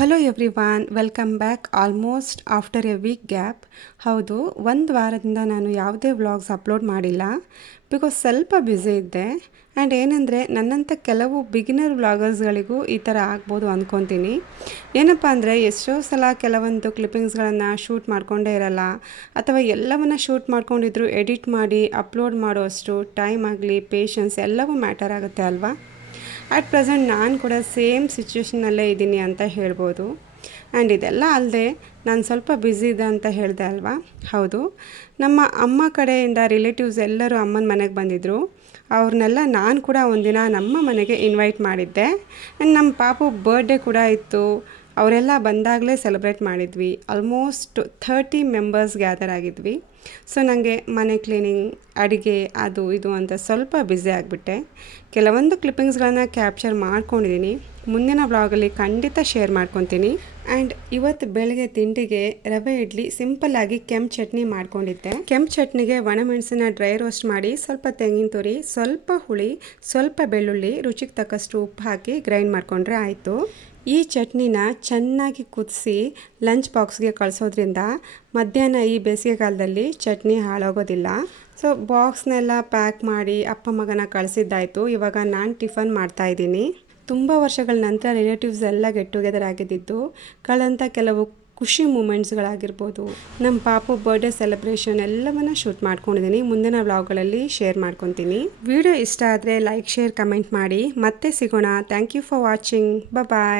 Hello everyone, welcome back. Almost after a week gap. ಹೌದು, ಒಂದು ವಾರದಿಂದ ನಾನು ಯಾವುದೇ ವ್ಲಾಗ್ಸ್ ಅಪ್ಲೋಡ್ ಮಾಡಿಲ್ಲ. ಬಿಕಾಸ್ ಸ್ವಲ್ಪ ಬ್ಯುಸಿ ಇದ್ದೆ. ಆ್ಯಂಡ್ ಏನಂದರೆ, ನನ್ನಂಥ ಕೆಲವು ಬಿಗಿನರ್ ವ್ಲಾಗರ್ಸ್ಗಳಿಗೂ ಈ ಥರ ಆಗ್ಬೋದು ಅಂದ್ಕೊತೀನಿ. ಏನಪ್ಪ ಅಂದರೆ, ಎಷ್ಟೋ ಸಲ ಕೆಲವೊಂದು ಕ್ಲಿಪ್ಪಿಂಗ್ಸ್ಗಳನ್ನು ಶೂಟ್ ಮಾಡಿಕೊಂಡೇ ಇರಲ್ಲ, ಅಥವಾ ಎಲ್ಲವನ್ನು ಶೂಟ್ ಮಾಡ್ಕೊಂಡಿದ್ರು ಎಡಿಟ್ ಮಾಡಿ ಅಪ್ಲೋಡ್ ಮಾಡೋಷ್ಟು ಟೈಮ್ ಆಗಲಿ, ಪೇಷನ್ಸ್ ಎಲ್ಲವೂ ಮ್ಯಾಟರ್ ಆಗುತ್ತೆ ಅಲ್ವಾ. ಅಟ್ ಪ್ರೆಸೆಂಟ್ ನಾನು ಕೂಡ ಸೇಮ್ ಸಿಚುವೇಷನಲ್ಲೇ ಇದ್ದೀನಿ ಅಂತ ಹೇಳ್ಬೋದು. ಆ್ಯಂಡ್ ಇದೆಲ್ಲ ಅಲ್ಲದೆ ನಾನು ಸ್ವಲ್ಪ ಬ್ಯುಸಿ ಇದೆ ಅಂತ ಹೇಳಿದೆ ಅಲ್ವಾ. ಹೌದು, ನಮ್ಮ ಅಮ್ಮ ಕಡೆಯಿಂದ ರಿಲೇಟಿವ್ಸ್ ಎಲ್ಲರೂ ಅಮ್ಮನ ಮನೆಗೆ ಬಂದಿದ್ದರು. ಅವ್ರನ್ನೆಲ್ಲ ನಾನು ಕೂಡ ಒಂದಿನ ನಮ್ಮ ಮನೆಗೆ ಇನ್ವೈಟ್ ಮಾಡಿದ್ದೆ. ಆ್ಯಂಡ್ ನಮ್ಮ ಪಾಪು ಬರ್ಡೇ ಕೂಡ ಇತ್ತು. ಅವರೆಲ್ಲ ಬಂದಾಗಲೇ ಸೆಲೆಬ್ರೇಟ್ ಮಾಡಿದ್ವಿ. ಆಲ್ಮೋಸ್ಟ್ 30 ಮೆಂಬರ್ಸ್ ಗ್ಯಾದರ್ ಆಗಿದ್ವಿ. ಸೊ ನನಗೆ ಮನೆ ಕ್ಲೀನಿಂಗ್, ಅಡುಗೆ, ಅದು ಇದು ಅಂತ ಸ್ವಲ್ಪ ಬ್ಯುಸಿ ಆಗಿಬಿಟ್ಟೆ. ಕೆಲವೊಂದು ಕ್ಲಿಪ್ಪಿಂಗ್ಸ್ಗಳನ್ನು ಕ್ಯಾಪ್ಚರ್ ಮಾಡ್ಕೊಂಡಿದ್ದೀನಿ. ಮುಂದಿನ ವ್ಲಾಗಲ್ಲಿ ಖಂಡಿತ ಶೇರ್ ಮಾಡ್ಕೊತೀನಿ. ಆ್ಯಂಡ್ ಇವತ್ತು ಬೆಳಗ್ಗೆ ತಿಂಡಿಗೆ ರವೆ ಇಡ್ಲಿ ಸಿಂಪಲ್ಲಾಗಿ ಕೆಂಪು ಚಟ್ನಿ ಮಾಡ್ಕೊಂಡಿದ್ದೆ. ಕೆಂಪು ಚಟ್ನಿಗೆ ಒಣಮೆಣಸನ್ನ ಡ್ರೈ ರೋಸ್ಟ್ ಮಾಡಿ, ಸ್ವಲ್ಪ ತೆಂಗಿನ ತುರಿ, ಸ್ವಲ್ಪ ಹುಳಿ, ಸ್ವಲ್ಪ ಬೆಳ್ಳುಳ್ಳಿ, ರುಚಿಗೆ ತಕ್ಕಷ್ಟು ಉಪ್ಪು ಹಾಕಿ ಗ್ರೈಂಡ್ ಮಾಡಿಕೊಂಡ್ರೆ ಆಯಿತು. ಈ ಚಟ್ನಿನ ಚೆನ್ನಾಗಿ ಕುದಿಸಿ ಲಂಚ್ ಬಾಕ್ಸ್ಗೆ ಕಳಿಸೋದ್ರಿಂದ ಮಧ್ಯಾಹ್ನ ಈ ಬೇಸಿಗೆಗಾಲದಲ್ಲಿ ಚಟ್ನಿ ಹಾಳಾಗೋದಿಲ್ಲ. ಸೊ ಬಾಕ್ಸ್ನೆಲ್ಲ ಪ್ಯಾಕ್ ಮಾಡಿ ಅಪ್ಪ ಮಗನ ಕಳಿಸಿದ್ದಾಯಿತು. ಇವಾಗ ನಾನು ಟಿಫನ್ ಮಾಡ್ತಾಯಿದ್ದೀನಿ. ತುಂಬ ವರ್ಷಗಳ ನಂತರ ರಿಲೇಟಿವ್ಸ್ ಎಲ್ಲ ಗೆಟ್ ಟುಗೆದರ್ ಆಗಿದ್ದು ಕಳೆದಂಥ ಕೆಲವು ಖುಷಿ ಮೂಮೆಂಟ್ಸ್ಗಳಾಗಿರ್ಬೋದು, ನಮ್ಮ ಪಾಪು ಬರ್ಡೇ ಸೆಲೆಬ್ರೇಷನ್ ಎಲ್ಲವನ್ನು ಶೂಟ್ ಮಾಡ್ಕೊಂಡಿದ್ದೀನಿ. ಮುಂದಿನ ವ್ಲಾಗ್ಗಳಲ್ಲಿ ಶೇರ್ ಮಾಡ್ಕೊತೀನಿ. ವಿಡಿಯೋ ಇಷ್ಟ ಆದರೆ ಲೈಕ್, ಶೇರ್, ಕಮೆಂಟ್ ಮಾಡಿ. ಮತ್ತೆ ಸಿಗೋಣ. Thank you for watching. Bye.